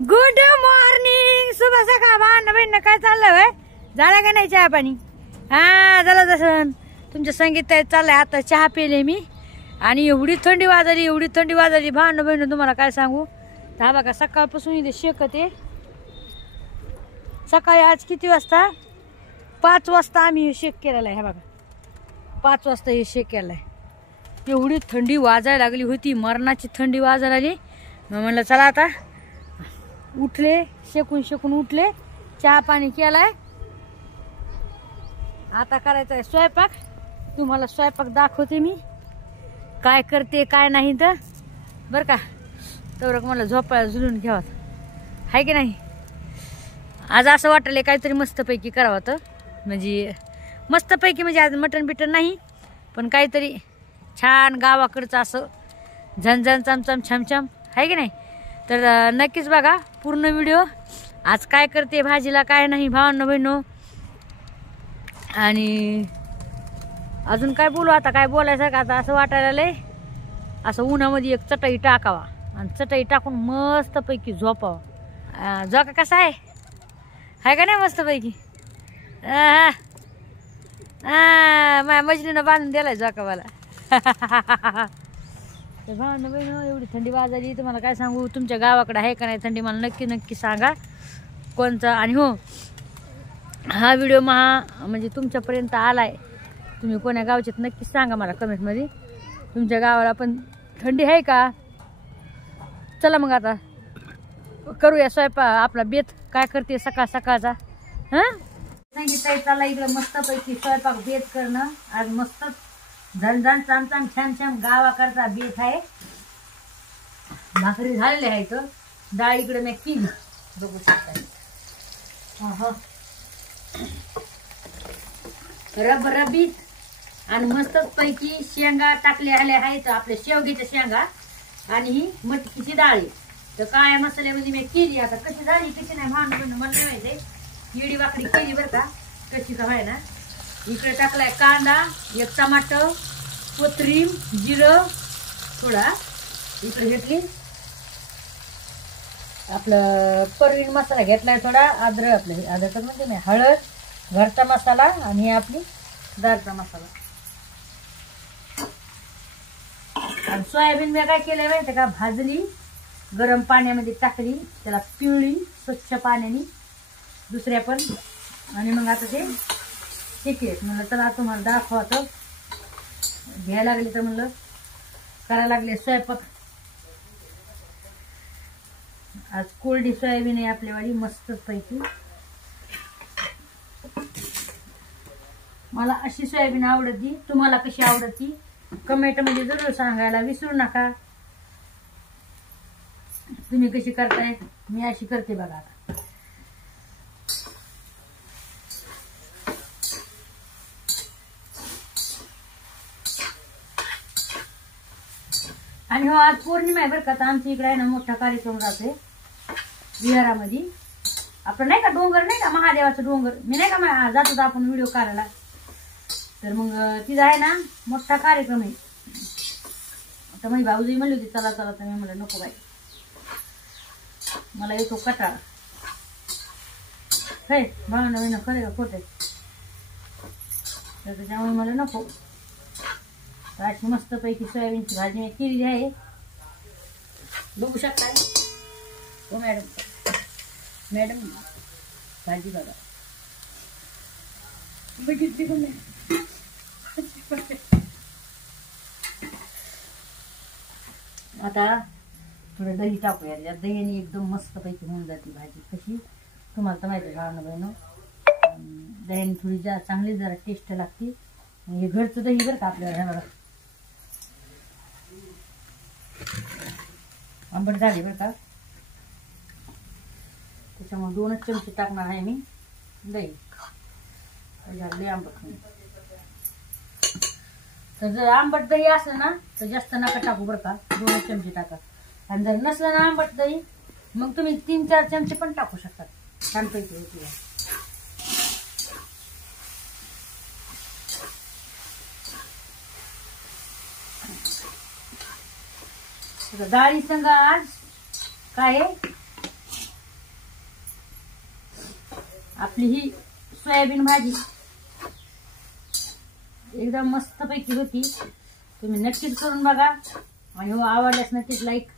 Good morning, शुभ सकाळ भांडण काय चाललंय वय? झाला का नाही चहा पाणी? हा झालं. जसं तुमच्या संगीत चाललंय. आता चहा पिले मी आणि एवढी थंडी वाजली भांडण बहिण तुम्हाला काय सांगू. हा बघा सकाळपासून इथे शेकत आहे. सकाळी आज किती वाजता? 5 वाजता आम्ही हे शेक केलेला आहे. हे बघा 5 वाजता हे शेक केलेला आहे. एवढी थंडी वाजायला लागली होती, मरणाची थंडी वाजायला लागली. मग म्हणलं चला आता उठले, शेकून उठले, चहा पाणी केलाय. आता करायचा आहे स्वयंपाक. तुम्हाला स्वयंपाक दाखवते मी काय करते काय नाही तर बरं का. तर मला झोपायला झुलून घ्यावं आहे की नाही. आज असं वाटलं काहीतरी मस्तपैकी करावं तर म्हणजे मस्तपैकी म्हणजे आज मटण बिटन नाही पण काहीतरी छान गावाकडचं असं झणझण चमचम छमछम आहे की नाही. तर नक्कीच बघा पूर्ण व्हिडिओ. आज काय करते भाजीला काय नाही भावांनो बहिणो. आणि अजून काय बोलू आता, काय बोलायचं का. आता असं वाटायला लय असं उन्हामध्ये एक चटई टाकावा आणि चटई टाकून मस्तपैकी झोपावा. झोका कसा आहे का नाही मस्तपैकी. माझ्या मजलीनं बांधून दिलाय झोका मला. भावांनो बहिणो एवढी थंडी वाजली तुम्हाला काय सांगू. तुमच्या गावाकडे आहे का नाही थंडी मला नक्की सांगा कोणचा. आणि हो हा व्हिडिओ म्हणजे तुमच्यापर्यंत आलाय, तुम्ही कोण्या गावचे नक्की सांगा मला कमेंटमध्ये. तुमच्या गावाला पण थंडी आहे का. चला मग आता करूया स्वयंपाक. आपला बेत काय करते सकाळचा. हां सांगितलं चालला इकडं मस्तपैकी स्वयंपाक बेत करणं. आज मस्त झणझण चमचम छान गावाकडचा बेत आहे. भाकरी झालेली आहे तर डाळ इकडे मी केली बघू शकता. रबरबीत आणि मस्तच पैकी शेंगा टाकले आले आहेत. आपल्या शेवग्याच्या शेंगा आणि ही मटकीची डाळी. तर काय मसाल्यामध्ये मी केली. आता कशी झाली कशी नाही भांडण मला नाही माहिती. येडी वाकडी केली बरं का. कशी का व्हाय ना. इकडे टाकलाय कांदा, एक टमाटर, कोथिंबीर, जिरं थोडा. इकडे घेतली आपलं परवीन मसाला घेतलाय थोडा. अद्रक म्हणजे नाही हळद, घरचा मसाला आणि आपली दालचा मसाला. आणि सोयाबीन मी काय केलंय माहिती का, भाजली गरम पाण्यामध्ये टाकली, त्याला पिळली स्वच्छ पाण्याने दुसऱ्या पण. आणि मग आता ते ठीक आहे म्हणलं चला तुम्हाला दाखवतो. घ्यायला लागले तर म्हणलं करायला लागले स्वयंपाक. आज कोरडी सोयाबीन आहे आपल्यावाडी मस्त पैकी. मला अशी सोयाबीन आवडती. तुम्हाला कशी आवडती कमेंट मध्ये जरूर सांगायला विसरू नका. तुम्ही कशी करताय. मी अशी करते बघा. आता आणि हो आज पौर्णिमा आहे बरं का. तर आमच्या इकडे आहे ना मोठा कार्यक्रम राहतोय विहारामध्ये. आपलं नाही का डोंगर नाही का महादेवाचं डोंगर. मी नाही का जात होता आपण व्हिडिओ काढायला. तर मग तिथं आहे ना मोठा कार्यक्रम आहे. आता माझी भाऊजी म्हणली होती चला तर मी म्हणलं नको बाई मला येतो कटाळा. हे भावना खरे का खोटे. तर त्याच्यामुळे मला नको. अशी मस्त पैकी सोयाबीनची भाजी मी केलेली आहे बघू शकता. हो मॅडम भाजी बघा बघितली पण आता थोडं दही टाकूया. दह्याने एकदम मस्त पैकी होऊन जाते भाजी. कशी तुम्हाला तर माहिती भावना बहिण. दह्याने थोडी चांगली जरा टेस्ट लागते. हे घरचं दही बरं का आपल्याला. बघा आंबट झाले बरं का. त्याच्यामुळे 2च चमचे टाकणार आहे मी दही. झाले आंबट. तर जर आंबट दही असलं ना तर जास्त नका टाकू बरं का. 2च चमचे टाका. आणि जर नसलं ना आंबट दही मग तुम्ही 3-4 चमचे पण टाकू शकता. छानपैकी होती. डाळी संग आज काय आपली ही सोयाबीन भाजी एकदम मस्तपैकी होती. तुम्ही नक्कीच करून बघा आणि हो आवडल्यास नक्कीच लाईक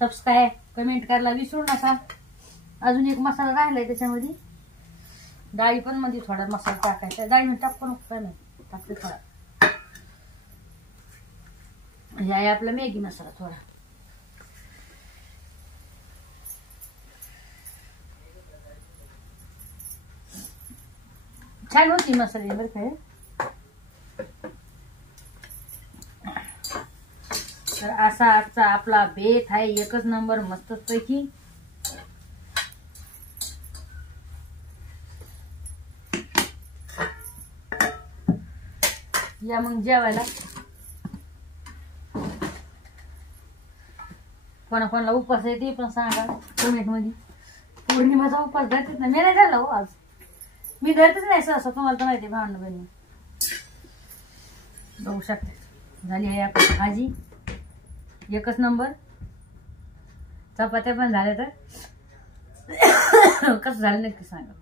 सबस्क्राईब कमेंट करायला विसरू नका. अजून एक मसाला राहिलाय त्याच्यामध्ये, डाळी पण मध्ये थोडा मसाला टाकायचा. डाळी मध्ये टाकू नको नाही टाकते थोडा. हे आहे आपला मॅगी मसाला थोडा. छान होती मसाले बरं काय. तर असा आजचा आपला बेत आहे एकच नंबर मस्तच पैकी. या मग जेवायला. कोणाकोणाला उपास आहे ते पण सांगा कमेंट मध्ये. पौर्णिमाचा उपास धरतेच ना, मी नाही धरला हो आज. मी धरतेच नाही असं तुम्हाला तर माहिती भावना बहिणी. बघू शकता झाली आहे आपली भाजी एकच नंबर. चपात्या पण झाल्या तर कसं झालं नक्की सांगा.